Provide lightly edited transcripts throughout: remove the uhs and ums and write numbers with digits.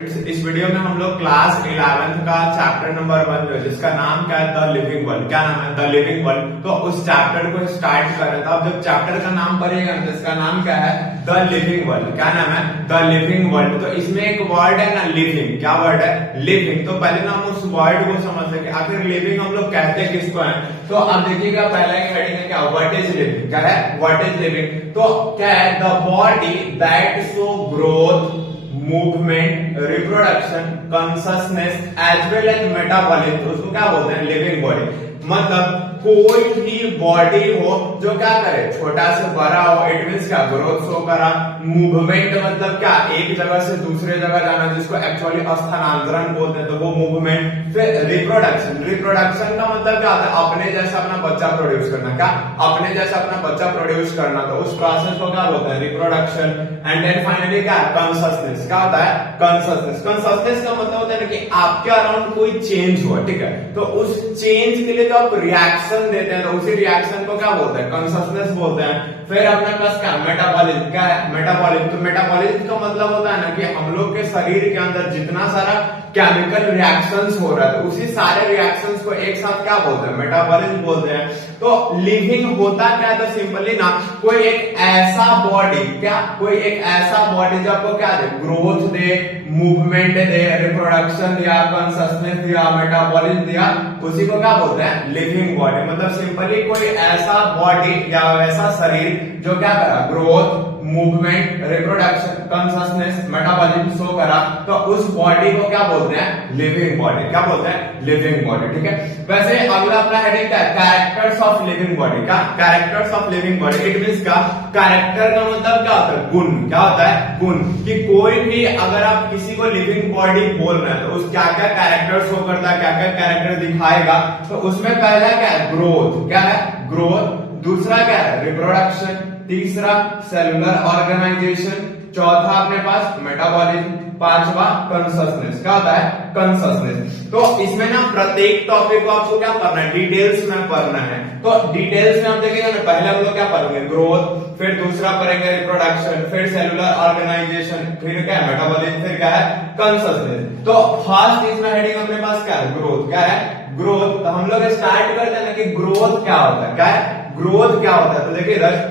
इस वीडियो में हम लोग क्लास 11th का चैप्टर नंबर 1 जो है जिसका नाम क्या है, द लिविंग वर्ल्ड। क्या नाम है? The living world. तो उस चैप्टर को स्टार्ट कर रहे थे। अब जब चैप्टर का नाम पढ़ेगा तो इसका नाम क्या है? The living world. क्या नाम है? The living world. तो इसमें एक वर्ड है ना, लिविंग। क्या वर्ड है? लिविंग। तो पहले ना हम उस वर्ड को समझ सके, आखिर लिविंग हम लोग कहते किसको है। तो अब देखिएगा पहला एक हेडिंग है, क्या? What is living. क्या है? What is living. तो क्या है? The body that show growth, movement, reproduction, consciousness as well as metabolism, तो उसको क्या बोलते हैं? Living body. मतलब कोई भी बॉडी हो जो क्या करे, छोटा से बड़ा हो, इट मींस क्या? ग्रोथ शो करा। मूवमेंट मतलब क्या? एक जगह से दूसरे जगह जाना, जिसको एक्चुअली स्थानांतरण बोलते हैं, तो वो मूवमेंट। फिर रिप्रोडक्शन। रिप्रोडक्शन का मतलब क्या होता है? अपने जैसा अपना बच्चा प्रोड्यूस करना। क्या? अपने जैसा अपना बच्चा प्रोड्यूस करना, तो उस प्रोसेस को क्या बोलते हैं? रिप्रोडक्शन। एंड देन फाइनली क्या? कॉन्शसनेस। क्या होता है? कॉन्शसनेस। कॉन्शसनेस का मतलब होता है कि आपके अराउंड कोई चेंज हुआ, ठीक है, तो उस चेंज के लिए जो आप रिएक्शन देते हैं, तो उसी रिएक्शन को क्या बोलते हैं? कॉन्शसनेस बोलते हैं। फिर अपने पास क्या? मेटाबॉलिज्म। क्या है? मेटाबॉलिज्म। तो मेटाबॉलिज्म का मतलब होता है ना कि हम लोग के शरीर के अंदर जितना सारा केमिकल रिएक्शंस हो रहा है, तो उसी सारे रिएक्शंस को एक साथ क्या बोलते हैं? मेटाबॉलिज्म बोलते हैं। तो लिविंग होता क्या है? तो सिंपली ना कोई एक ऐसा बॉडी, क्या? कोई एक ऐसा बॉडी जो आपको क्या दे? ग्रोथ दे, मूवमेंट दे, रिप्रोडक्शन दिया, कॉन्शसनेस दिया, मेटाबॉलिज्म दिया, उसी को क्या बोलते हैं? Living body. मतलब सिंपली कोई ऐसा बॉडी या ऐसा शरीर जो क्या करा? Growth, movement, reproduction, consciousness, metabolism show करा, तो उस बॉडी को क्या बोलते हैं? Living body. क्या बोलते हैं? Living body. ठीक है। वैसे अगला अपना हेडिंग क्या है? Characters of living body. क्या? Characters of living body. It means का कैरेक्टर का मतलब क्या होता है? गुण। क्या होता है? गुण। कि कोई भी अगर आप किसी को लिविंग बॉडी बोल रहे हैं, तो उस क्या क्या कैरेक्टर शो करता है, क्या क्या कैरेक्टर दिखाएगा, तो उसमें पहला क्या है? ग्रोथ। क्या है? ग्रोथ। दूसरा क्या है? रिप्रोडक्शन। तीसरा सेलुलर ऑर्गेनाइजेशन। चौथा अपने पास मेटाबॉलिज्म। पांचवा कॉन्शसनेस। क्या होता है? कॉन्शसनेस। तो इसमें ना प्रत्येक टॉपिक को आपको क्या करना है? डिटेल्स में पढ़ना है। तो डिटेल्स में हम देखेंगे ना, पहले हम लोग क्या पढ़ेंगे? ग्रोथ, फिर दूसरा पढ़ेंगे रिप्रोडक्शन, फिर सेलुलर ऑर्गेनाइजेशन, फिर क्या है? मेटाबॉलिज्म, फिर क्या है? कॉन्शसनेस। तो फर्स्ट इसमें हेडिंग अपने पास क्या है? ग्रोथ। क्या है? ग्रोथ। तो हम लोग स्टार्ट करते हैं ना कि ग्रोथ क्या होता है। क्या है? ग्रोथ क्या होता है? तो देखिए इधर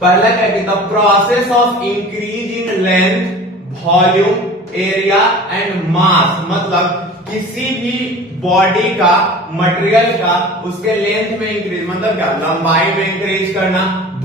पहला क्या है? The process of increase in length, volume, area and mass. मतलब किसी भी बॉडी का, मटेरियल का, उसके लेंथ में इंक्रीज, मतलब क्या? लंबाई में इंक्रीज करना,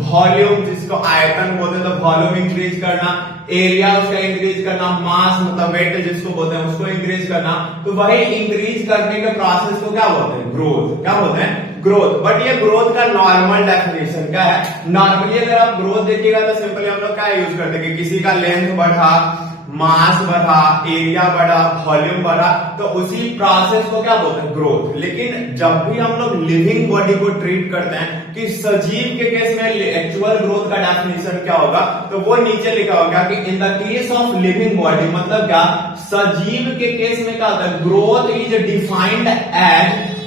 वॉल्यूम जिसको आयतन बोलते हैं, तो वॉल्यूम इंक्रीज करना, एरिया उसका इंक्रीज करना, मास मतलब वेट जिसको बोलते हैं उसको इंक्रीज करना। तो वही इंक्रीज करने के प्रोसेस को क्या बोलते हैं? ग्रोथ। क्या बोलते हैं? ग्रोथ। बट ये ग्रोथ का नॉर्मल डेफिनेशन क्या है? नॉर्मली अगर आप ग्रोथ देखिएगा तो सिंपली हम लोग क्या यूज करते हैं कि किसी का लेंथ बढ़ा, मास बढ़ा, एरिया बढ़ा, वॉल्यूम बढ़ा, तो उसी प्रोसेस को क्या बोलते हैं? ग्रोथ। लेकिन जब भी हम लोग लिविंग बॉडी को ट्रीट करते हैं कि सजीव के केस में एक्चुअल ग्रोथ का डेफिनेशन क्या होगा, तो वो नीचे लिखा होगा कि in the case of living body, मतलब क्या? सजीव के केस में क्या होता है? Growth is defined as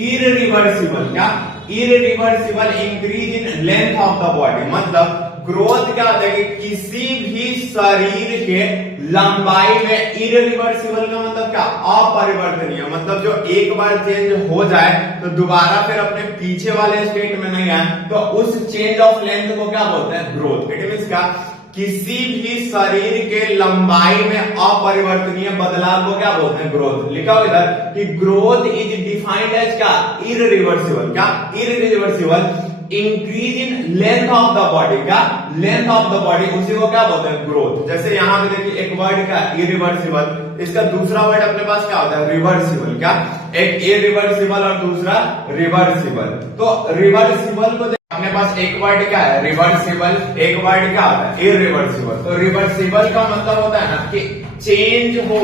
irreversible. क्या? Irreversible increase in length of the body. मतलब ग्रोथ क्या होता है कि किसी भी शरीर के लंबाई में, इररिवर्सिबल का मतलब क्या? अपरिवर्तनीय। मतलब जो एक बार चेंज हो जाए तो दोबारा फिर अपने पीछे वाले स्टेट में नहीं आए, तो उस चेंज ऑफ लेंथ को क्या बोलते हैं? ग्रोथ। इट मींस क्या? किसी भी शरीर के लंबाई में अपरिवर्तनीय बदलाव को क्या बोलते हैं? ग्रोथ। लिखा हुआ इधर कि ग्रोथ इज डिफाइंड एज क्या? इररिवर्सिबल। क्या? Irreversible increase in length of the body. क्या? लेंथ ऑफ द बॉडी, उसी को क्या बोलते हैं? ग्रोथ। जैसे यहां पे देखिए एक वर्ड क्या? इरिवर्सिबल। इसका दूसरा वर्ड अपने पास क्या होता है? रिवर्सिबल। क्या? एक इरिवर्सिबल और दूसरा रिवर्सिबल। तो रिवर्सिबल को अपने पास एक वर्ड क्या है? रिवर्सिबल। एक वर्ड क्या होता है? इरिवर्सिबल। तो रिवर्सिबल का मतलब होता है ना कि चेंज हो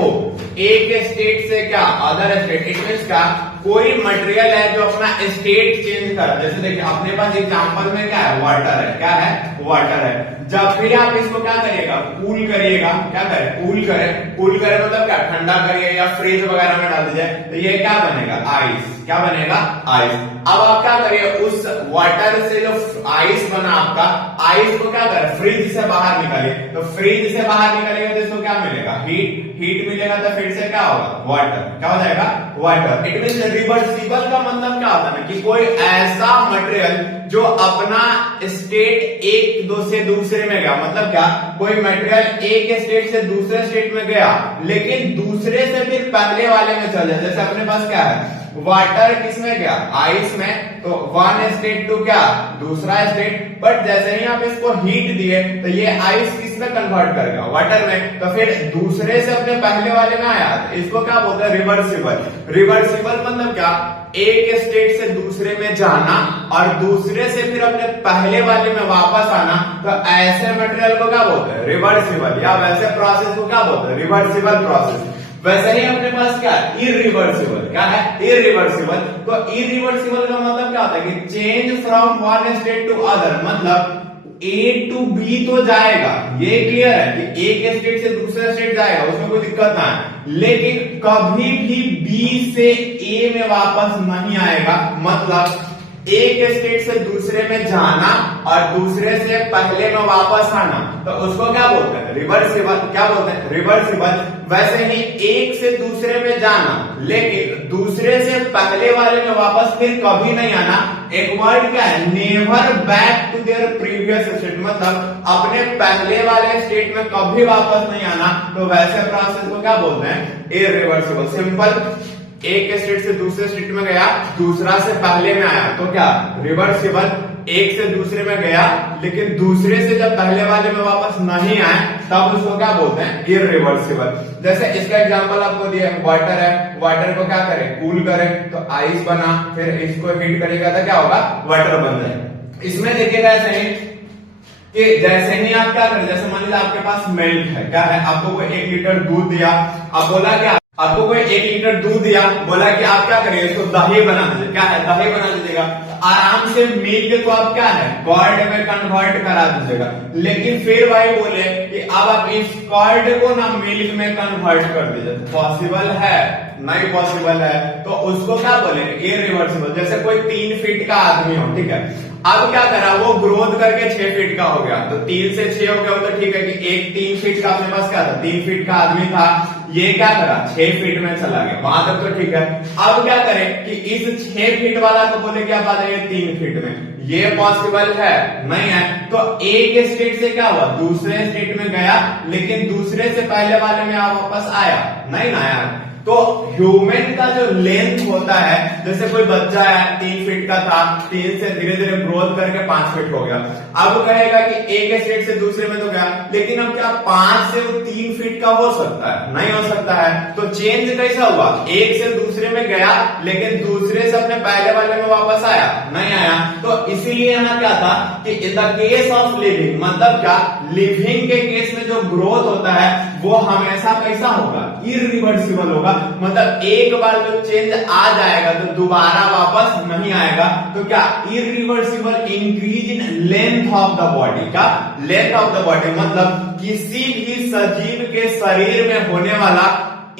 एक स्टेट से क्या? Other state. इट मींस क्या? कोई मटेरियल है जो अपना स्टेट चेंज कर, जैसे देखिए अपने पास एग्जांपल में क्या है? वाटर है। क्या है? वाटर है। जब फिर आप इसको क्या करिएगा, कूल करिएगा, क्या करें, कूल करें मतलब क्या, ठंडा करिए या फ्रिज वगैरह में डाल दीजिए, तो ये क्या बनेगा, आइस। क्या बनेगा, आइस। अब आप क्या करिए, उस वाटर से जो आइस बना आपका, आइस को क्या करें, फ्रिज से बाहर निकालिए, तो फ्रिज से बाहर निकालेगा तो इसको क्या मिलेगा, हीट मिलेगा, तो फिर से क्या होगा, वाटर। क्या हो जाएगा, वाटर। इट मीन रिवर्सिबल का मतलब क्या होता है ना, कि कोई ऐसा मटेरियल जो अपना स्टेट एक दो से दूसरे में गया, मतलब क्या, कोई मटेरियल एक स्टेट से दूसरे स्टेट में गया लेकिन दूसरे से फिर पहले वाले में चल जाए। जैसे अपने पास क्या है, वाटर किसमें गया, आइस में, तो वन स्टेट टू क्या, दूसरा स्टेट, बट जैसे ही आप इसको हीट दिए तो ये आइस किसमें कन्वर्ट करेगा, वाटर में, तो फिर दूसरे से अपने पहले वाले में आया, तो इसको क्या बोलते हैं, रिवर्सिबल। रिवर्सिबल मतलब क्या, एक स्टेट से दूसरे में जाना और दूसरे से फिर अपने पहले वाले में वापस आना, तो ऐसे मटेरियल को क्या बोलते हैं, रिवर्सिबल, या वैसे प्रोसेस को क्या बोलते हैं, रिवर्सिबल प्रोसेस। वैसे ही अपने पास क्या, इरिवर्सिबल। क्या है, इरिवर्सिबल। तो इरिवर्सिबल का मतलब क्या होता है कि change from one state to other, मतलब ए टू बी तो जाएगा, ये क्लियर है कि एक स्टेट से दूसरा स्टेट जाएगा, उसमें कोई दिक्कत ना है, लेकिन कभी भी बी से ए में वापस नहीं आएगा। मतलब एक स्टेट से दूसरे में जाना और दूसरे से पहले में वापस आना, तो उसको क्या बोलते हैं, रिवर्सिबल। क्या बोलते हैं, रिवर्सिबल। वैसे ही एक से दूसरे में जाना लेकिन दूसरे से पहले वाले में वापस फिर कभी नहीं आना, एक वर्ड क्या है, never back to their previous state, मतलब अपने पहले वाले स्टेट में कभी वापस नहीं आना, तो वैसे प्रोसेस को क्या बोलते हैं, इरिवर्सिबल। सिंपल, एक स्टेट से दूसरे स्टेट में गया, दूसरा से पहले में आया, तो क्या, रिवर्सिबल। एक से दूसरे में गया लेकिन दूसरे से जब पहले वाले में वापस नहीं आए, तब उसको क्या बोलते हैं, इरिवर्सिबल। जैसे इसका एग्जांपल आपको दिया, वाटर है, वाटर को क्या करें, कूल करें तो आइस बना, फिर इसको हीट करेगा तो क्या होगा, वाटर बन जाए। इसमें देखिएगा ऐसे ही कि जैसे ही आप क्या करें, जैसे मान लीजिए आपके पास मिल्क है, क्या है, आपको कोई 1 लीटर दूध दिया, अब बोला क्या, आपको कोई 1 लीटर दूध दिया, बोला कि आप क्या करिए, इसको दही बना दीजिए। क्या है, दही बना दीजिएगा, आराम से मिल्क को आप क्या है, कर्ड में कन्वर्ट करा दीजिएगा। लेकिन फिर भाई बोले कि अब आप इस कर्ड को ना मिल्क में कन्वर्ट कर दीजिए, पॉसिबल है, नहीं पॉसिबल है, तो उसको क्या बोले, इरिवर्सिबल। जैसे कोई 3 फीट का आदमी हो, ठीक है, अब क्या करा, वो ग्रोथ करके 6 फीट का हो गया, तो 3 से 6 हो गया, तो ठीक है कि एक 3 फीट का अपने पास क्या था, 3 फीट का आदमी था, ये क्या करा, 6 फीट में चला गया, वहां तक तो ठीक है। अब क्या करें कि इस 6 फीट वाला को बोले कि आप आ जाइए 3 फीट में, ये पॉसिबल है, नहीं है, तो एक स्टेट से क्या हुआ, दूसरे स्टेट में गया लेकिन दूसरे से पहले वाले में आप वापस आया, नहीं ना आया। तो ह्यूमन का जो लेंथ होता है, जैसे कोई बच्चा है 3 फीट का था, 3 से धीरे धीरे ग्रोथ करके 5 फीट हो गया, अब कहेगा कि एक स्टेट से दूसरे में तो गया, लेकिन अब क्या 5 से वो 3 फीट का हो सकता है, नहीं हो सकता है। तो चेंज कैसा हुआ, एक से दूसरे में गया लेकिन दूसरे से अपने पहले वाले में वापस आया, नहीं आया। तो इसीलिए यहाँ क्या था कि in the case of living, मतलब क्या, लिविंग के केस में जो ग्रोथ होता है वो हमेशा कैसा होगा, इरिवर्सिबल होगा। मतलब एक बार जो चेंज आ जाएगा तो दोबारा वापस नहीं आएगा। तो क्या, irreversible increase in length of the body. का लेंथ ऑफ द बॉडी मतलब किसी भी सजीव के शरीर में होने वाला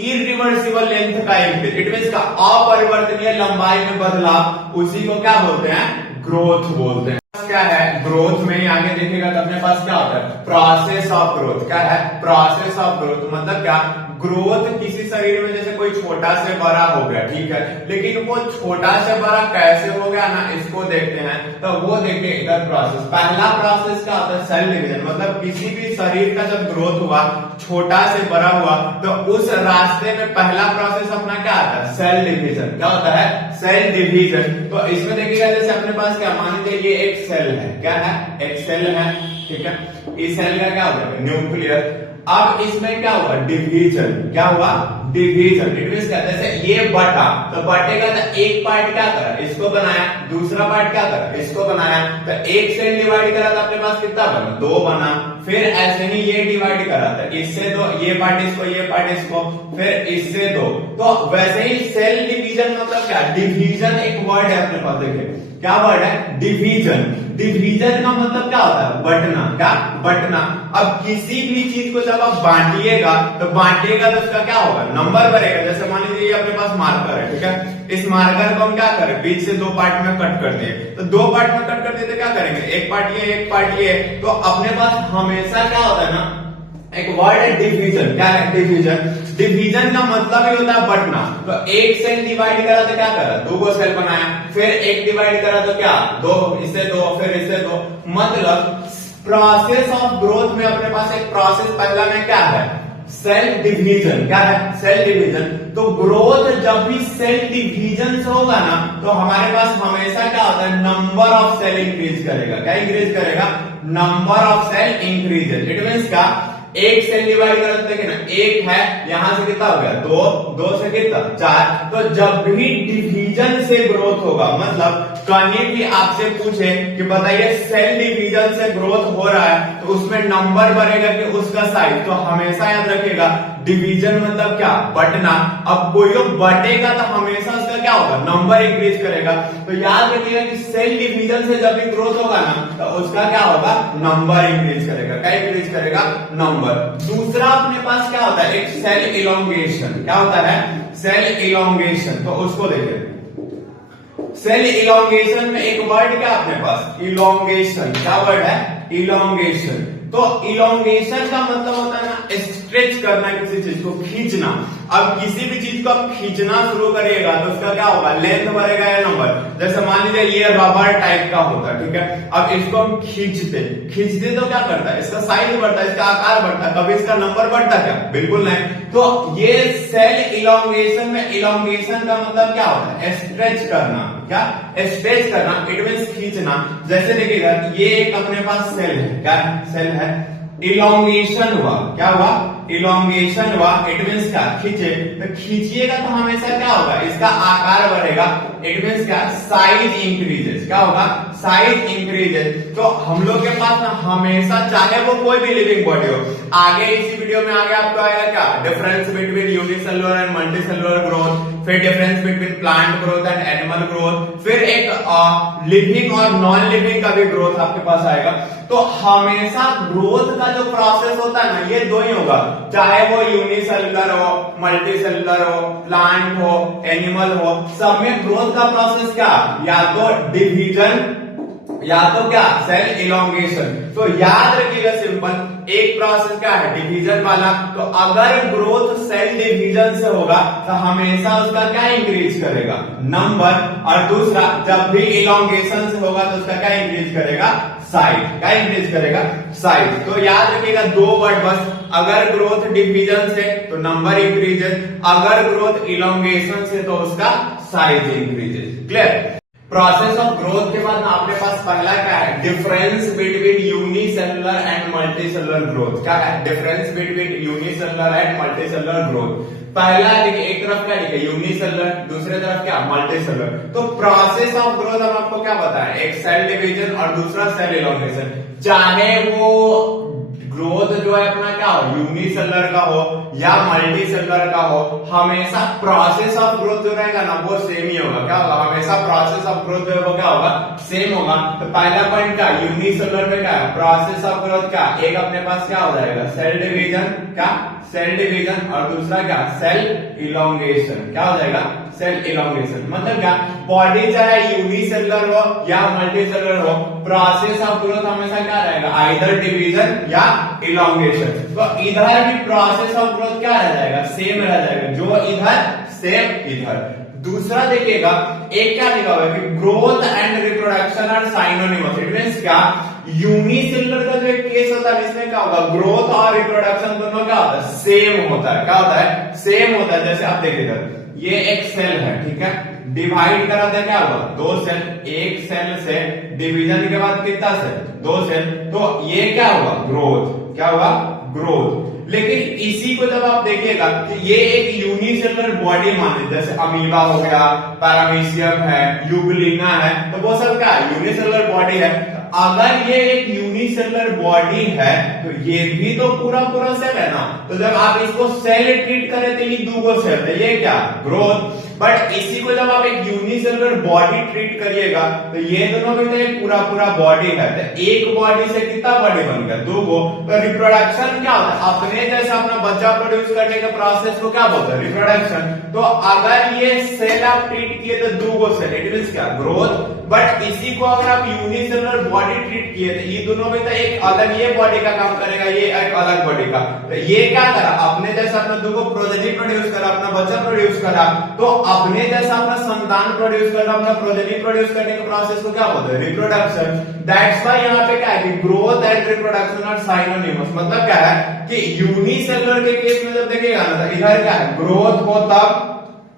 इरिवर्सिबल लेंथ का इंक्रीज, इट मींस का अपरिवर्तनीय लंबाई में बदलाव, उसी को क्या बोलते हैं, ग्रोथ बोलते हैं। क्या है, ग्रोथ में आगे देखिएगा तो अपने पास क्या होता है, प्रोसेस ऑफ ग्रोथ। क्या है, प्रोसेस ऑफ ग्रोथ मतलब क्या, ग्रोथ किसी शरीर में जैसे कोई छोटा से बड़ा हो गया, ठीक है, लेकिन वो छोटा से बड़ा कैसे हो गया ना, इसको देखते हैं। तो वो देखिए इधर प्रोसेस, पहला प्रोसेस क्या होता है, सेल डिवीजन। मतलब किसी भी शरीर का जब ग्रोथ हुआ, छोटा से बड़ा हुआ, तो उस रास्ते में पहला प्रोसेस अपना क्या आता है, सेल डिवीजन। क्या होता है, सेल डिवीजन। तो इसमें देखिएगा जैसे अपने पास क्या, मान लीजिए ये एक सेल है, क्या है, एक सेल है, ठीक है, इस सेल का क्या होता है, न्यूक्लियस। अब इसमें क्या हुआ, डिवीजन। क्या हुआ, डिवीजन। डिवीजन क्या, जैसे ये बटा, तो बटेगा तो एक पार्ट क्या करा, इसको बनाया, दूसरा पार्ट क्या करा, इसको बनाया, तो एक सेल डिवाइड करा तो अपने पास कितना बना, 2 बना। फिर ऐसे ही ये डिवाइड करा था, इससे 2, ये पार्ट इसको, ये पार्ट इसको, फिर इससे 2। तो वैसे ही सेल डिवीजन मतलब क्या, डिवीजन एक वर्ड है अपने पास, देखिए क्या वर्ड है? डिवीजन। डिवीजन का मतलब क्या होता है? बंटना। क्या? बंटना। अब किसी भी चीज को जब आप बांटिएगा तो उसका क्या होगा? नंबर बढ़ेगा। जैसे मान लीजिए अपने पास मार्कर है, ठीक है, इस मार्कर को हम क्या करें? बीच से दो पार्ट में कट कर दिए, तो दो पार्ट में कट कर दिए तो क्या करेंगे? एक पार्ट ये, एक पार्ट ये। तो अपने पास हमेशा क्या होता है ना, एक वर्ड है डिवीजन। क्या है? डिवीजन। डिवीजन का मतलब ही होता है बंटना। तो एक सेल डिवाइड करा तो क्या करा? दो को सेल बनाया। फिर एक डिवाइड करा तो क्या? दो, इससे दो, फिर इससे दो। मतलब प्रोसेस ऑफ ग्रोथ में अपने पास एक प्रोसेस पहला में क्या है? Cell division. क्या है? Cell division. तो ग्रोथ जब भी सेल डिवीजन से होगा ना, तो हमारे पास हमेशा क्या होता है? नंबर ऑफ सेल इंक्रीज करेगा। क्या इंक्रीज करेगा? Number of cell increases. It means क्या? एक सेल डिवाइड करो तो देखिए ना, एक है, यहां से कितना हो गया? दो, दो से कितना? चार। तो जब भी डिवीजन से ग्रोथ होगा, मतलब कहीं भी आपसे पूछे कि बताइए सेल डिवीजन से ग्रोथ हो रहा है, तो उसमें नंबर बढ़ेगा कि उसका साइज, तो हमेशा याद रखिएगा डिवीजन मतलब क्या? बंटना। अब कोई बटेगा तो हमेशा उसका क्या होगा? नंबर इंक्रीज करेगा। तो याद रखिएगा कि सेल डिवीजन से जब भी ग्रोथ होगा ना, तो उसका क्या होगा? नंबर इंक्रीज करेगा। क्या इंक्रीज करेगा? नंबर। दूसरा अपने पास क्या होता है? एक सेल इलोंगेशन। क्या होता है? Cell elongation. तो उसको देखिए, सेल इलोंगेशन में एक वर्ड क्या अपने पास? इलोंगेशन। क्या वर्ड है? इलोंगेशन। तो इलोंगेशन का मतलब होता है ना, स्ट्रेच करना, किसी चीज को खींचना। अब किसी भी चीज को आप खींचना शुरू करिएगा तो उसका क्या होगा? लेंथ बढ़ेगा या नंबर? जैसे मान लीजिए ये रबर टाइप का होता है, ठीक है, अब इसको हम खींचते तो क्या करता है? इसका साइज बढ़ता है, इसका आकार बढ़ता है, कभी इसका नंबर बढ़ता क्या? बिल्कुल नहीं। तो ये सेल इलोंगेशन में, इलोंगेशन का मतलब क्या होता है? स्ट्रेच करना। क्या? स्ट्रेच करना। इट मींस खींचना। जैसे देखिएगा, ये एक अपने पास सेल है। क्या सेल है? इलोंगेशन हुआ। क्या हुआ? इलोंगेशन हुआ। इट मींस क्या? खींचे। तो खींचिएगा तो हमेशा क्या होगा? इसका आकार बढ़ेगा। इट मींस क्या? Size increases. क्या होगा? Size increases. तो हम लोग के पास ना हमेशा, चाहे वो कोई भी लिविंग बॉडी हो, आगे इसी वीडियो में आगे आपको आएगा क्या? Difference between unicellular and multicellular growth, फिर difference between plant growth and animal growth, फिर एक लिविंग और नॉन लिविंग का भी ग्रोथ आपके पास आएगा। तो हमेशा ग्रोथ का जो प्रोसेस होता है ना, ये दो ही होगा, चाहे वो यूनिसेलुलर हो, मल्टीसेलुलर हो, प्लांट हो, एनिमल हो, सब में ग्रोथ का प्रोसेस क्या? या तो डिवीजन या तो क्या? Cell elongation. तो याद रखिएगा सिंपल, एक प्रोसेस क्या है? डिवीजन वाला। तो अगर ग्रोथ सेल डिवीजन से होगा तो हमेशा उसका क्या इंक्रीज करेगा? नंबर। और दूसरा, जब भी इलोंगेशन से होगा तो उसका क्या इंक्रीज करेगा? साइज। क्या इंक्रीज करेगा? साइज। तो याद रखिएगा दो वर्ड बस, अगर ग्रोथ डिवीजन से तो नंबर इंक्रीजेस, अगर ग्रोथ इलोंगेशन से तो उसका size increases. Clear? Process of growth के बाद आपके पास पहला क्या है? Difference between unicellular and multicellular growth. क्या है? Difference between unicellular and multicellular growth. पहला देखिए, एक तरफ क्या लिखा? यूनिसेलुलर, दूसरे तरफ क्या? मल्टीसेलुलर। तो प्रोसेस ऑफ ग्रोथ हम आपको क्या बताया? एक सेल डिवीजन और दूसरा सेल इलोंगेशन। चाहे वो ग्रोथ जो है अपना क्या हो? यूनिसेलुलर का हो या मल्टीसेलुलर का हो, हमेशा प्रोसेस ऑफ ग्रोथ जो रहेगा ना वो सेम ही होगा। क्या होगा? हमेशा प्रोसेस ऑफ ग्रोथ जो है वो क्या होगा? सेम होगा। तो पहला पॉइंट क्या? यूनिसेलुलर में क्या है? प्रोसेस ऑफ ग्रोथ क्या? एक अपने पास क्या हो जाएगा? Cell division. क्या? Cell division. और दूसरा क्या? Cell elongation. क्या हो जाएगा? Cell elongation. मतलब क्या? बॉडी चाहे यूनिसेलुलर हो या मल्टीसेलुलर हो, प्रोसेस ऑफ ग्रोथ हमेशा क्या रहेगा? आइदर डिवीजन या इलोंगेशन। तो इधर भी प्रोसेस ऑफ ग्रोथ क्या रह जाएगा? सेम रह जाएगा, जो इधर सेम इधर। दूसरा देखिएगा, एक क्या लिखा हुआ है कि growth and reproduction are synonymous. It means क्या? यूनिसेलुलर का जो एक केस होता है इसमें क्या होगा? ग्रोथ और रिप्रोडक्शन दोनों क्या होता है? सेम होता है। क्या होता है? सेम होता है। जैसे आप देखिए इधर, ये एक सेल है, ठीक है, डिवाइड करा था, क्या हुआ? दो सेल। एक सेल से डिवीजन के बाद कितना सेल? दो सेल। तो ये क्या हुआ? ग्रोथ। क्या हुआ? ग्रोथ। लेकिन इसी को जब आप देखिएगा कि ये एक यूनिसेलुलर बॉडी माने, जैसे अमीबा हो गया, पैरामीशियम है, यूग्लिना है, तो वो सब क्या है? यूनिसेलुलर बॉडी है। अगर ये एक यूनिसेलुलर बॉडी है तो ये भी तो पूरा पूरा सेल है ना, तो जब आप इसको सेल ट्रीट करें तो ये दो सेल है, ये क्या ग्रोथ। बट इसी को जब आप एक यूनिसेलुलर बॉडी ट्रीट करिएगा तो ये दोनों में तो एक पूरा पूरा बॉडी है, तो एक बॉडी से कितना बॉडी बन गया, दो को। तो रिप्रोडक्शन क्या होता है, अपने जैसे अपना बच्चा प्रोड्यूस करने के प्रोसेस को क्या बोलते हैं, रिप्रोडक्शन। तो अगर ये सेल आप ट्रीट किए तो दो सेल, इट मींस क्या, ग्रोथ। बट इसी को अगर आप यूनिसेलुलर बॉडी ट्रीट किए तो ये दोनों में तो एक अलग ये बॉडी का काम करेगा, ये एक अलग बॉडी का। तो ये क्या करा, अपने जैसा अपना दो को प्रोजेनी प्रोड्यूस करा, अपना बच्चा प्रोड्यूस करा, तो अपने जैसा अपना संतान प्रोड्यूस करना, अपना प्रोजेनी प्रोड्यूस करने के प्रोसेस को क्या बोलते हैं, रिप्रोडक्शन। दैट्स व्हाई यहाँ पे क्या है कि ग्रोथ एंड रिप्रोडक्शन आर साइनोनिमस। मतलब क्या है कि यूनिसेलुलर के केस में जब देखिएगा ना तो इधर क्या है, ग्रोथ हो तब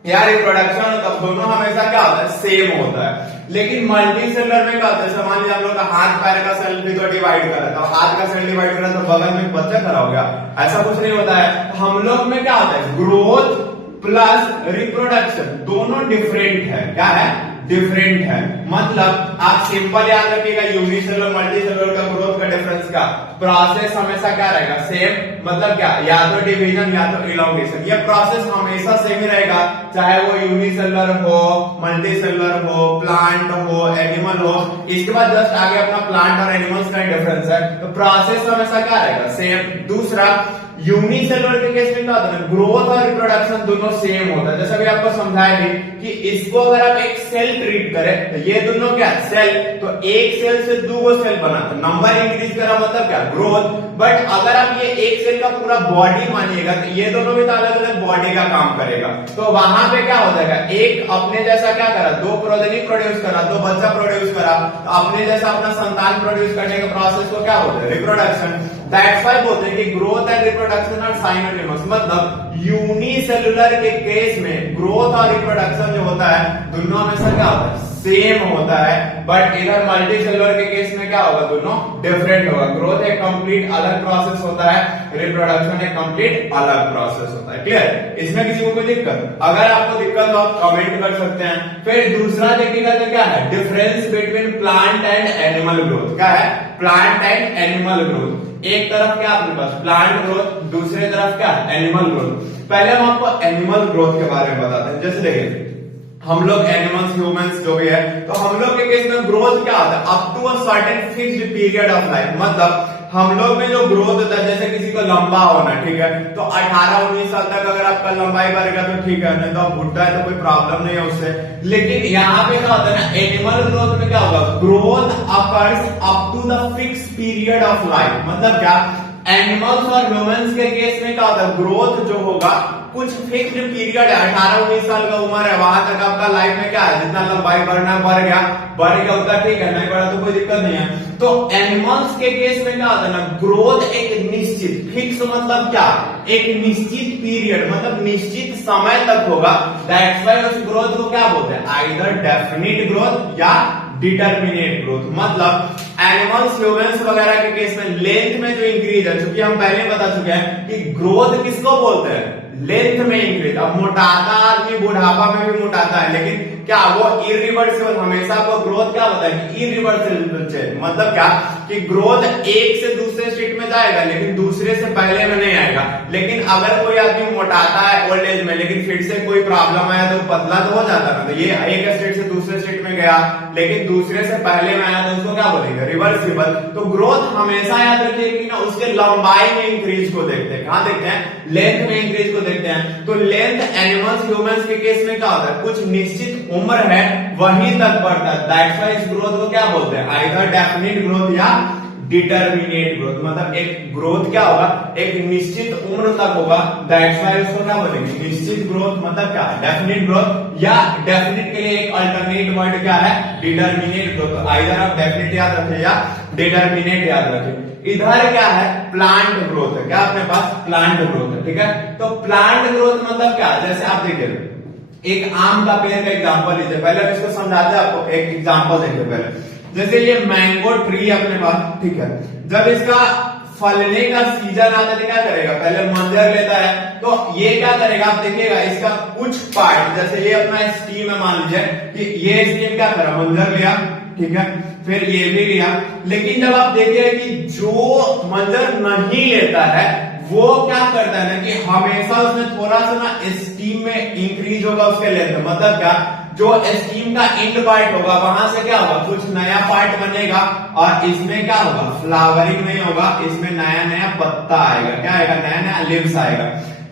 या रिप्रोडक्शन हो तब, दोनों हमेशा क्या होता है, सेम होता है। लेकिन मल्टी सेलुलर में क्या होता है, मान लीजिए आप लोग का हाथ पैर का सेल भी तो डिवाइड करा, तो हाथ का सेल डिवाइड करा तो बगल में बच्चा खड़ा हो गया, ऐसा कुछ नहीं होता है। हम लोग में क्या होता है, ग्रोथ प्लस रिप्रोडक्शन दोनों डिफरेंट है, क्या है, डिफरेंट है। मतलब आप सिंपल याद रखिएगा, यूनिसेलुलर मल्टीसेलुलर का ग्रोथ का डिफरेंस का प्रोसेस हमेशा क्या रहेगा, सेम। मतलब क्या, या तो डिवीजन या तो इलॉन्गेशन, ये प्रोसेस हमेशा सेम ही रहेगा, चाहे वो यूनिसेलुलर हो, मल्टीसेलुलर हो, प्लांट हो, एनिमल हो। इसके बाद जस्ट आगे अपना प्लांट और एनिमल्स का डिफरेंस है, तो प्रोसेस हमेशा क्या रहेगा, सेम। दूसरा, यूनिसेलुलर के केस में क्या होता है, ग्रोथ और रिप्रोडक्शन दोनों सेम होता है। जैसा भी आपको समझाया भी कि इसको अगर आप एक सेल ट्रीट करें तो ये दोनों क्या, सेल, तो एक सेल से दो सेल बना, तो नंबर इंक्रीज करा मतलब क्या, ग्रोथ। बट अगर आप ये एक सेल का पूरा बॉडी मानिएगा तो ये दोनों भी तो अलग अलग बॉडी का काम करेगा। तो वहां पे क्या होता है, एक अपने जैसा क्या करा, दो प्रोजेनी प्रोड्यूस करा, दो बच्चा प्रोड्यूस करा, तो अपने जैसा अपना संतान प्रोड्यूस करने के प्रोसेस को क्या बोलते हैं, रिप्रोडक्शन। दैट्स व्हाई बोलते हैं कि ग्रोथ एंड रिप्रोडक्शन आर साइनोनिमस। मतलब यूनिसेलुलर के केस में ग्रोथ और रिप्रोडक्शन जो होता है दोनों हमेशा क्या होता है, सेम होता है। बट इधर मल्टीसेलुलर के केस में क्या होगा, दोनों डिफरेंट होगा। ग्रोथ एक कंप्लीट अलग प्रोसेस होता है, रिप्रोडक्शन एक कंप्लीट अलग प्रोसेस होता है। क्लियर, इसमें किसी को कोई दिक्कत, अगर आपको दिक्कत हो आप कमेंट कर सकते हैं। फिर दूसरा देखिएगा तो क्या है, difference between plant and animal growth. क्या है, प्लांट एंड एनिमल ग्रोथ। एक तरफ क्या आपके पास प्लांट ग्रोथ, दूसरे तरफ क्या एनिमल ग्रोथ। पहले हम आपको एनिमल ग्रोथ के बारे में बताते हैं। जैसे देखिए हम लोग एनिमल्स, ह्यूमंस जो भी है, तो हम लोग के केस में ग्रोथ क्या होता है, up to a certain fixed period of life. मतलब हम लोग में जो ग्रोथ होता है, जैसे किसी को लंबा होना, ठीक है, तो 18-19 साल तक अगर आपका लंबाई बढ़ेगा तो ठीक है, नहीं तो आप बुढ़ा है तो कोई प्रॉब्लम नहीं है उससे। लेकिन यहाँ पे क्या होता है ना, एनिमल ग्रोथ में क्या होगा, growth occurs up to the fix period of life. मतलब क्या, एनिमल्स और ह्यूमंस के केस में क्या होता है, ग्रोथ जो होगा कुछ फिक्स्ड पीरियड है, 18-19 साल का उम्र है, वहां तक आपका लाइफ में क्या है, जितना लंबाई बढ़ना बढ़ गया उतना ठीक है, नहीं बढ़ा तो कोई दिक्कत नहीं है। तो एनिमल्स के केस में क्या होता है ना, ग्रोथ एक निश्चित, फिक्स मतलब क्या, एक निश्चित पीरियड, मतलब निश्चित समय तक होगा। दैट्स व्हाई उस ग्रोथ को क्या बोलते हैं, आइदर डेफिनिट ग्रोथ या डिटरमिनेट ग्रोथ। मतलब एनिमल्स, ह्यूमंस वगैरह के केस में लेंथ में जो इंक्रीज है, चूंकि हम पहले बता चुके हैं कि ग्रोथ किसको बोलते हैं, लेंथ में इंक्रीज। अब मोटाता आदमी बुढ़ापा में भी मोटाता है, लेकिन क्या वो इरिवर्सिबल, हमेशा आपको ग्रोथ क्या होता है, इरिवर्सिबल चेंज। मतलब क्या कि ग्रोथ एक से दूसरे स्टेट में जाएगा लेकिन दूसरे से पहले में नहीं आएगा। लेकिन अगर कोई आदमी मोटाता है ओल्ड एज में, लेकिन फिर से कोई प्रॉब्लम आया तो पतला तो हो जाता है, तो ये एक स्टेट से दूसरे स्टेट में गया लेकिन दूसरे से पहले में आया तो उसको क्या बोलेंगे, रिवर्सिबल। तो ग्रोथ हमेशा याद रखिए कि ना उसके लंबाई में इंक्रीज को देखते हैं, कहां देखते हैं, लेंथ में इंक्रीज को देखते हैं। तो लेंथ एनिमल्स, ह्यूमंस के केस में क्या होता है, कुछ निश्चित उम्र है वहीं तक बढ़ता है। दैट्स व्हाई इस ग्रोथ को क्या बोलते हैं, आइदर डेफिनिट ग्रोथ या डिटरमिनेट ग्रोथ। मतलब एक ग्रोथ क्या होगा, एक निश्चित उम्र तक होगा, दैट्स व्हाई उसको क्या बोलेंगे, निश्चित ग्रोथ। मतलब क्या, डेफिनिट ग्रोथ, या डेफिनिट के लिए एक अल्टरनेट वर्ड क्या है, डिटरमिनेट ग्रोथ। आइदर आप डेफिनिट याद रखें या डिटरमिनेट याद रखें। इधर क्या है, प्लांट ग्रोथ है, क्या अपने पास प्लांट ग्रोथ है, ठीक है। तो प्लांट ग्रोथ मतलब क्या, जैसे आप देखिए एक आम का पेड़ का एग्जांपल लीजिए, पहले हम इसको समझाते हैं आपको, एक एग्जांपल देखिए पहले। जैसे ये मैंगो ट्री अपने पास, ठीक है, जब इसका फलने का सीजन आता है क्या करेगा, पहले मंजर लेता है, तो ये क्या करेगा आप देखिएगा, इसका कुछ पार्ट, जैसे ये अपना स्टीम है, मान लीजिए कि ये स्टीम क्या करा, मंजर लिया, ठीक है, फिर ये भी लिया। लेकिन जब आप देखिए कि जो मदर नहीं लेता है वो क्या करता है ना कि हमेशा उसमें थोड़ा सा ना स्टीम में इंक्रीज होगा उसके लेंथ में। मतलब क्या, जो स्टीम का एंड पार्ट होगा वहां से क्या होगा, कुछ नया पार्ट बनेगा और इसमें क्या होगा, फ्लावरिंग नहीं होगा, इसमें नया नया पत्ता आएगा। क्या आएगा, नया नया लिव्स आएगा।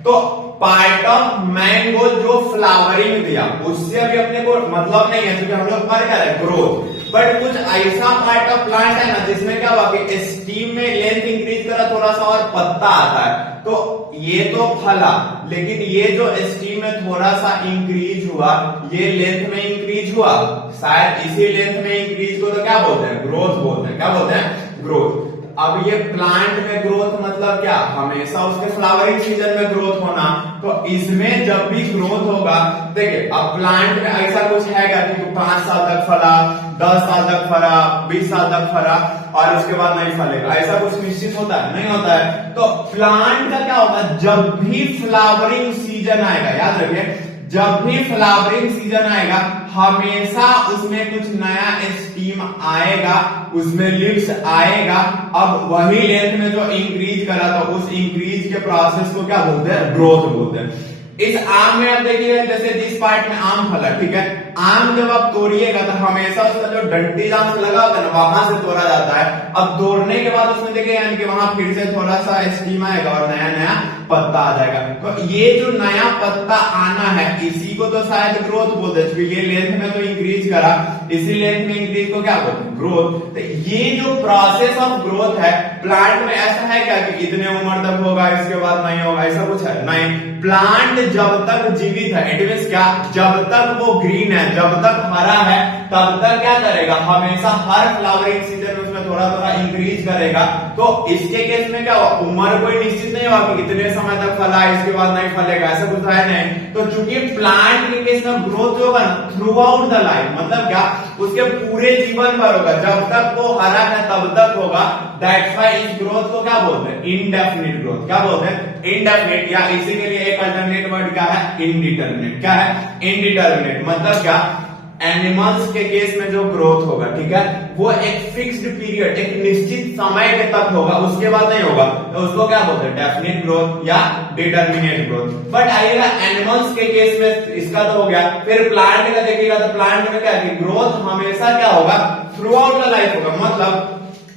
तो पार्ट ऑफ मैंगो जो फ्लावरिंग दिया उससे अभी अपने को मतलब नहीं है, क्योंकि हम लोग कर क्या है, ग्रोथ। बट कुछ ऐसा पार्ट ऑफ प्लांट है ना जिसमें क्या हुआ कि स्टीम में लेंथ इंक्रीज करा थोड़ा सा और पत्ता आता है, तो ये तो फला। लेकिन ये जो स्टीम में थोड़ा सा इंक्रीज हुआ, ये लेंथ में इंक्रीज हुआ, शायद इसी लेंथ में इंक्रीज को तो क्या बोलते हैं, ग्रोथ बोलते हैं। क्या बोलते हैं, ग्रोथ। अब ये प्लांट में ग्रोथ मतलब क्या, हमेशा उसके फ्लावरिंग सीजन में ग्रोथ होना। तो इसमें जब भी ग्रोथ होगा, देखिए अब प्लांट में ऐसा कुछ हैगा कि 5 साल तक फला, 10 साल तक फला, 20 साल तक फला और उसके बाद नहीं फलेगा, ऐसा कुछ निश्चित होता है, नहीं होता है। तो प्लांट का क्या होगा, जब भी फ्लावरिंग सीजन आएगा, याद रखिए जब भी फ्लावरिंग सीजन आएगा हमेशा उसमें कुछ नया स्टीम आएगा, उसमें लिव्स आएगा। अब वही लेंथ में जो इंक्रीज करा तो उस इंक्रीज के प्रोसेस को क्या बोलते हैं, ग्रोथ बोलते हैं। इस आम में आप देखिए जैसे जिस पार्ट में आम फला, ठीक है, आम जब आप तोड़िएगा तो हमेशा उसका जो डंडी जहां से लगा होता है ना वहां से तोड़ा जाता है। अब तोड़ने के बाद उसमें देखिए यानी कि वहां फिर से थोड़ा सा स्टीम आएगा और नया नया पत्ता आ जाएगा। तो ये जो नया पत्ता आना है इसी को तो शायद ग्रोथ बोलते हैं, क्योंकि ये लेंथ में तो इंक्रीज करा, इसी लेंथ में इंक्रीज को क्या बोलते हैं, ग्रोथ। तो ये जो प्रोसेस ऑफ ग्रोथ है प्लांट में, ऐसा है क्या कि इतने उम्र तक होगा इसके बाद नहीं होगा, ऐसा कुछ है नहीं। प्लांट जब तक जीवित है, इट मींस क्या, जब तक वो ग्रीन है, जब तक हरा है, तब तक क्या करेगा, हमेशा हर फ्लावरिंग सीजन में उसमें थोड़ा थोड़ा इंक्रीज करेगा। तो इसके केस में क्या हुआ, उम्र कोई निश्चित नहीं हुआ कि इतने समय तक फला इसके बाद नहीं फलेगा, ऐसा कुछ है नहीं। तो चूंकि प्लांट के केस में ग्रोथ होगा थ्रू आउट द लाइफ, मतलब क्या, उसके पूरे जीवन भर होगा, जब तक वो हरा है तब तक होगा। दैट्स व्हाई इस ग्रोथ को क्या बोलते हैं, इनडेफिनिट ग्रोथ। क्या बोलते हैं, इनडेफिनिट, या इसी के लिए एक अल्टरनेट वर्ड क्या है, इनडिटरमिनेट। क्या है, इनडिटरमिनेट। मतलब क्या, एनिमल्स के केस में जो ग्रोथ होगा, ठीक है, वो एक फिक्स्ड पीरियड, एक निश्चित समय के तक होगा, उसके बाद नहीं होगा, तो उसको क्या बोलते हैं, डेफिनिट ग्रोथ या डिटरमिनेट ग्रोथ। बट आइएगा एनिमल्स के केस में इसका तो हो गया। फिर प्लांट का देखिएगा तो प्लांट में क्या है, ग्रोथ हमेशा क्या होगा, थ्रू आउट द लाइफ होगा। मतलब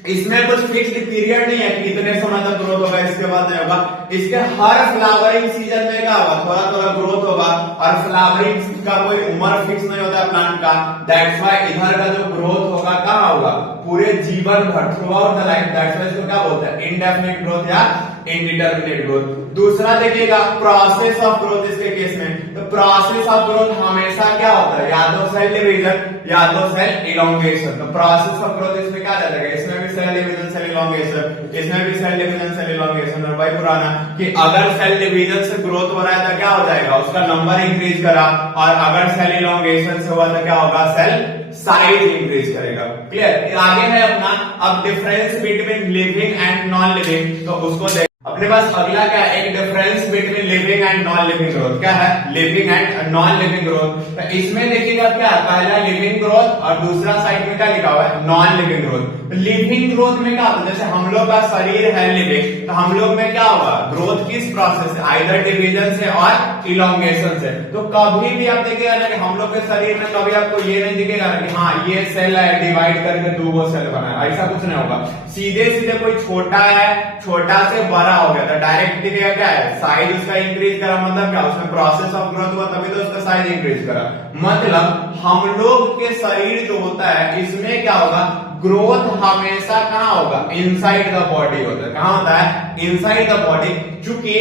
इसमें कुछ फिक्स्ड पीरियड नहीं है कि इतने समय तक ग्रोथ होगा इसके बाद नहीं होगा। इसके हर फ्लावरिंग सीजन में क्या होगा, थोड़ा थोड़ा ग्रोथ होगा, और फ्लावरिंग का कोई उम्र फिक्स नहीं होता है प्लांट का। दैट्स व्हाई इधर का जो ग्रोथ होगा कहाँ होगा, पूरे जीवन भर, through out the life. That's why इसको क्या बोलते हैं, इनडेफिनिट ग्रोथ या इनडिटरमिनेट ग्रोथ। दूसरा देखिएगा प्रोसेस ऑफ ग्रोथ, इसके केस में तो प्रोसेस ऑफ ग्रोथ हमेशा क्या होता है, या तो सेल डिवीजन या तो सेल इलोंगेशन। तो प्रोसेस ऑफ ग्रोथ इसमें क्या रहेगा, इसमें भी सेल डिवीजन सेल इलोंगेशन, इसमें भी सेल डिवीजन सेल इलोंगेशन। और भाई पुराना कि अगर सेल डिवीजन से ग्रोथ हो रहा है तो क्या हो जाएगा, उसका नंबर इंक्रीज करा, और अगर सेल इलोंगेशन से हुआ तो क्या होगा, सेल साइज इंक्रीज करेगा। क्लियर, आगे है अपना अब difference between living and non living. तो उसको अपने पास अगला क्या है, एक difference between living and non living growth. क्या है, living and non living growth. तो इसमें देखिएगा क्या है, पहला लिविंग ग्रोथ और दूसरा साइड में क्या लिखा हुआ है, non living growth. Living growth में क्या होता है, जैसे हम लोग का शरीर है लिविंग, तो हम लोग में क्या होगा, ग्रोथ किस प्रोसेस से, आइदर डिवीजन से और इलोंगेशन से। तो कभी भी आप देखिएगा ना कि हम लोग के शरीर में कभी आपको ये नहीं दिखेगा ना कि हाँ ये सेल है डिवाइड करके 2 सेल बना है, ऐसा कुछ नहीं होगा। सीधे सीधे कोई छोटा है, छोटा से बड़ा हो गया तो डायरेक्ट दिखेगा क्या है, साइज उसका इंक्रीज करा, मतलब क्या, उसमें प्रोसेस ऑफ ग्रोथ हुआ तभी तो उसका साइज इंक्रीज करा। मतलब हम लोग के शरीर जो होता है इसमें क्या होगा, ग्रोथ हमेशा कहां होगा, इनसाइड द बॉडी होता है। कहां होता है, इनसाइड द बॉडी। चूंकि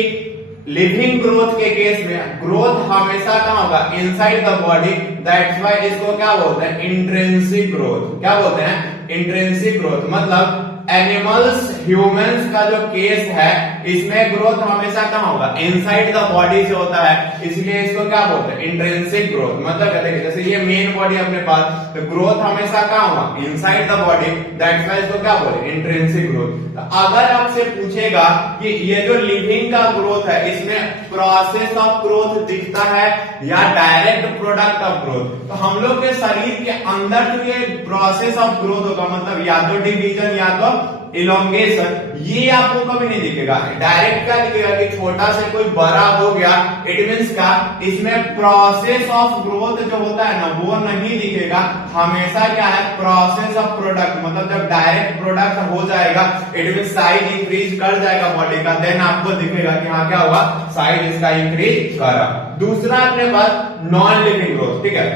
लिविंग ग्रोथ के केस में ग्रोथ हमेशा कहां होगा, inside the body. That's why इसको क्या बोलते हैं, इंट्रिंसिक ग्रोथ। क्या बोलते हैं, इंट्रिंसिक ग्रोथ। मतलब एनिमल्स ह्यूमंस का जो केस है इसमें ग्रोथ हमेशा कहाँ होगा, इनसाइड द बॉडी से होता है, इसलिए इसको क्या बोलते हैं, इंट्रिंसिक ग्रोथ। मतलब देखिए जैसे ये मेन बॉडी अपने पास, तो ग्रोथ हमेशा कहाँ होगा, inside the body, that's why इसको क्या बोले, इंट्रिंसिक ग्रोथ। तो अगर आपसे पूछेगा कि ये जो लिविंग का ग्रोथ है इसमें प्रोसेस ऑफ ग्रोथ दिखता है या डायरेक्ट प्रोडक्ट ऑफ ग्रोथ, तो हम लोग के शरीर के अंदर जो ये प्रोसेस ऑफ ग्रोथ होगा, मतलब या तो डिवीजन या तो इलोंगेशन, ये आपको कभी नहीं दिखेगा। डायरेक्ट क्या दिखेगा कि छोटा से कोई बड़ा हो गया, इट मींस का इसमें प्रोसेस ऑफ ग्रोथ जो होता है ना वो नहीं दिखेगा, हमेशा क्या है, प्रोसेस ऑफ प्रोडक्ट, मतलब जब डायरेक्ट प्रोडक्ट हो जाएगा इट मींस साइज इंक्रीज कर जाएगा बॉडी का, देन आपको दिखेगा कि हाँ क्या होगा, साइज इसका इंक्रीज कर रहा। दूसरा अपने पास नॉन लिविंग ग्रोथ, ठीक है।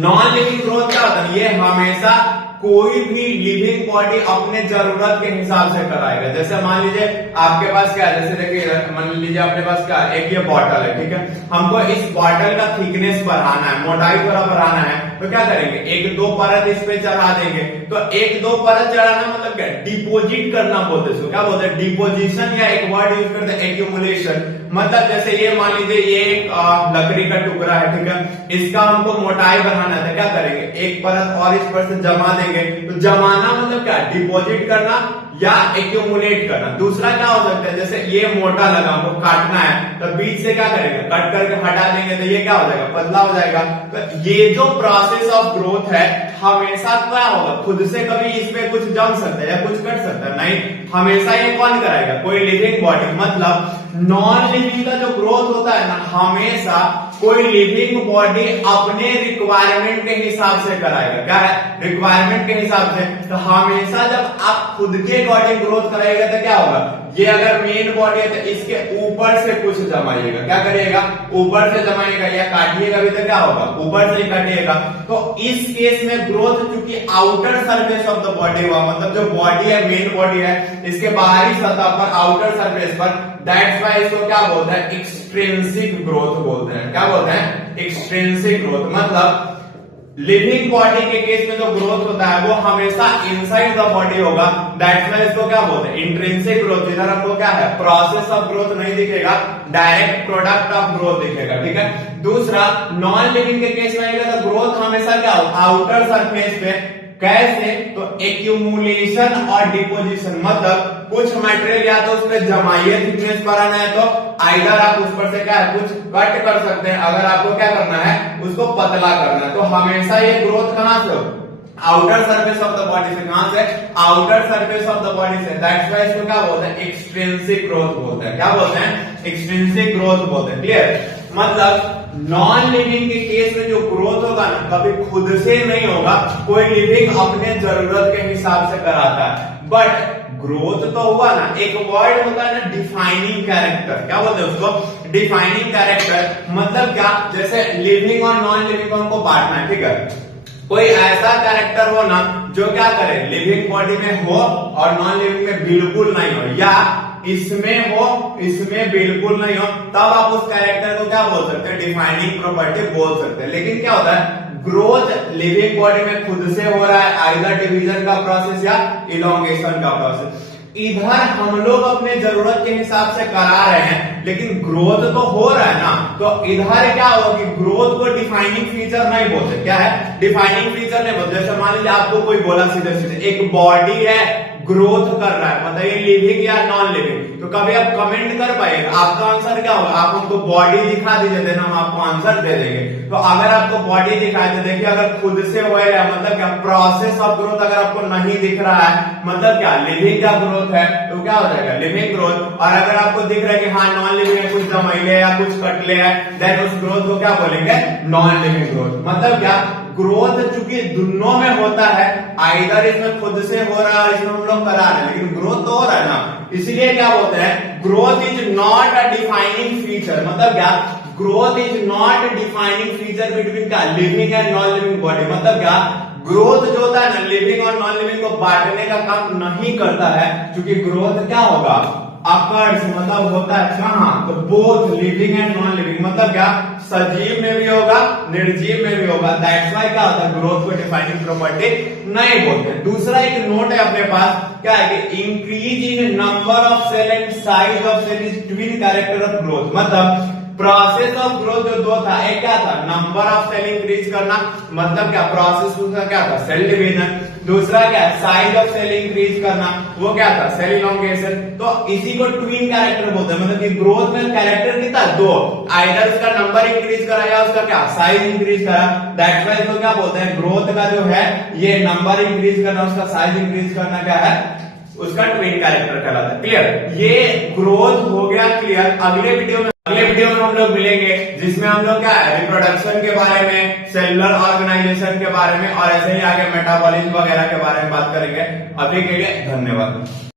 नॉन लिविंग ग्रोथ क्या होता है, ये हमेशा कोई भी लिविंग बॉडी अपने जरूरत के हिसाब से कराएगा। जैसे मान लीजिए आपके पास क्या है, जैसे देखिए मान लीजिए अपने पास क्या है, एक ये बॉटल है, ठीक है, हमको इस बॉटल का थिकनेस बढ़ाना है, मोटाई थोड़ा बढ़ाना है, तो क्या करेंगे, एक दो परत इस पे चढ़ा देंगे। तो एक दो परत चढ़ाना मतलब क्या, डिपोजिट करना बोलते हैं, क्या बोलते हैं, डिपोजिशन, या एक वर्ड यूज करते हैं एक्यूमुलेशन। मतलब जैसे ये मान लीजिए ये एक लकड़ी का टुकड़ा है, ठीक है, इसका हमको मोटाई बढ़ाना है, क्या करेंगे, एक परत और इस पर से जमा देंगे। तो जमाना मतलब क्या, डिपॉजिट करना या एक्यूमुलेट करना। दूसरा क्या हो सकता है, जैसे ये मोटा लगा हमको काटना है, तो बीच से क्या करेंगे, कट करके हटा देंगे, तो ये क्या हो जाएगा, पतला हो जाएगा। तो ये जो प्रोसेस ऑफ ग्रोथ है हमेशा क्या होगा, खुद से कभी इस पे कुछ जम सकता है या कुछ कर सकता है नहीं, हमेशा ये कौन कराएगा, कोई लिविंग बॉडी। मतलब नॉन लिविंग का जो ग्रोथ होता है ना, हमेशा कोई लिविंग बॉडी अपने रिक्वायरमेंट के हिसाब से कराएगा। क्या है, रिक्वायरमेंट के हिसाब से। तो हमेशा जब आप खुद के बॉडी ग्रोथ कराएगा तो क्या होगा, ये अगर मेन बॉडी है तो इसके ऊपर से कुछ जमाइएगा, क्या करिएगा, ऊपर से जमाइएगा, या काटिएगा भी तो क्या होगा, ऊपर से ही काटिएगा। तो इस केस में ग्रोथ चूंकि outer surface of the body हुआ, मतलब जो बॉडी है मेन बॉडी है इसके बाहरी सतह पर, आउटर सरफेस पर, दैट्स व्हाई इसको क्या बोलते हैं, एक्सट्रिंसिक ग्रोथ बोलते हैं। क्या बोलते हैं, एक्सट्रिंसिक ग्रोथ। मतलब लिविंग बॉडी के केस में जो ग्रोथ होता है वो हमेशा इनसाइड द बॉडी होगा, दैट्स व्हाई इसको क्या बोलते हैं, इंट्रिंसिक ग्रोथ। इधर हमको क्या है, प्रोसेस ऑफ ग्रोथ नहीं दिखेगा, डायरेक्ट प्रोडक्ट ऑफ ग्रोथ दिखेगा, ठीक है। दूसरा नॉन लिविंग के केस में आएगा तो ग्रोथ हमेशा क्या होगा, आउटर सरफेस पे। कैसे, तो एक्यूमुलेशन और डिपोजिशन, मतलब कुछ मटेरियल या तो उस पर जमाइए, थिकनेस बढ़ाना है तो आइदर आप उस पर से क्या है, कुछ कट कर सकते हैं, अगर आपको क्या करना है, उसको पतला करना है। तो हमेशा ये ग्रोथ कहां से हो, outer surface of the body से। कहां से, outer surface of the body से। दैट्स व्हाई इसको क्या बोलते हैं, एक्सट्रिंसिक ग्रोथ बोलते हैं। क्या बोलते हैं, एक्सट्रिंसिक ग्रोथ बोलते हैं। क्लियर। मतलब नॉन लिविंग के केस में जो ग्रोथ होगा ना, कभी खुद से नहीं होगा, कोई लिविंग अपने जरूरत के हिसाब से कराता है। बट ग्रोथ तो हुआ ना, एक वर्ड होता है ना, डिफाइनिंग कैरेक्टर। क्या बोलते हैं उसको, डिफाइनिंग कैरेक्टर। मतलब क्या, जैसे लिविंग और नॉन लिविंग को हमको बांटना है, ठीक है। कोई ऐसा कैरेक्टर हो ना जो क्या करे, लिविंग बॉडी में हो और नॉन लिविंग में बिल्कुल नहीं हो, या इसमें हो इसमें बिल्कुल नहीं हो, तब आप उस कैरेक्टर को क्या बोल सकते हैं, डिफाइनिंग प्रॉपर्टी बोल सकते हैं। लेकिन क्या होता है, ग्रोथ लिविंग बॉडी में खुद से हो रहा है, आइदर डिवीजन का प्रोसेस या इलोंगेशन का प्रोसेस। इधर हम लोग अपने जरूरत के हिसाब से करा रहे हैं, लेकिन ग्रोथ तो हो रहा है ना, तो इधर क्या होगा कि ग्रोथ को डिफाइनिंग फीचर नहीं बोलते। क्या है, डिफाइनिंग फीचर नहीं बोलते। जैसे मान लीजिए आपको कोई बोला सीधे सीधे एक बॉडी है ग्रोथ कर रहा है, मतलब ये लिविंग या नॉन लिविंग, तो कभी आप कमेंट कर पाएगा, आपका आंसर क्या होगा, आप हमको बॉडी दिखा दीजिए, देन हम आपको आंसर दे देंगे। तो अगर आपको बॉडी दिखाए तो देखिए, अगर खुद से हो रहा है मतलब क्या, प्रोसेस ऑफ ग्रोथ अगर आपको नहीं दिख रहा है मतलब क्या, लिविंग का ग्रोथ है, तो क्या हो जाएगा, लिविंग ग्रोथ। और अगर आपको दिख रहा है कि हाँ नॉन लिविंग है, कुछ जमाइले या कुछ कटले है, देन उस ग्रोथ को क्या बोलेंगे, नॉन लिविंग ग्रोथ। मतलब क्या, ग्रोथ चूंकि दोनों में होता है, आइदर इसमें खुद से हो रहा है, इसमें हम लोग करा रहे हैं, लेकिन ग्रोथ तो हो रहा है ना, इसलिए क्या बोलते हैं, growth is not a defining feature. मतलब क्या, growth is not defining feature between क्या, living and non living body. मतलब क्या, ग्रोथ जो होता है ना, लिविंग और नॉन लिविंग को बांटने का काम नहीं करता है, क्योंकि ग्रोथ क्या होगा, अकर्स मतलब होता है कहाँ, तो both living and non living, मतलब क्या सजीव में भी होगा निर्जीव में भी होगा। दैट्स व्हाई क्या होता है, ग्रोथ को डिफाइनिंग प्रॉपर्टी नहीं बोलते हैं। दूसरा एक नोट है अपने पास, क्या है कि increase in number of cell and size of cell is twin character of growth. मतलब प्रोसेस ऑफ ग्रोथ जो दो था, एक क्या था नंबर ऑफ सेल इंक्रीज करना, मतलब क्या प्रोसेस दूसरा क्या था सेल डिवीजन, दूसरा क्या साइज ऑफ सेल इंक्रीज करना, वो क्या था सेल इलोंगेशन। तो इसी को ट्विन कैरेक्टर बोलते हैं, मतलब कि ग्रोथ में कैरेक्टर कितना दो, आइदर उसका नंबर इंक्रीज करा या उसका क्या साइज इंक्रीज करा। दैट्स व्हाई इसको क्या बोलते हैं, ग्रोथ का जो है ये नंबर इंक्रीज करना उसका साइज इंक्रीज करना क्या है उसका ट्विन कैरेक्टर कहलाता है। क्लियर, ये ग्रोथ हो गया क्लियर। अगले वीडियो में हम लोग मिलेंगे जिसमें हम लोग क्या है रिप्रोडक्शन के बारे में, सेलुलर ऑर्गेनाइजेशन के बारे में और ऐसे ही आगे मेटाबॉलिज्म वगैरह के बारे में बात करेंगे। अभी के लिए धन्यवाद।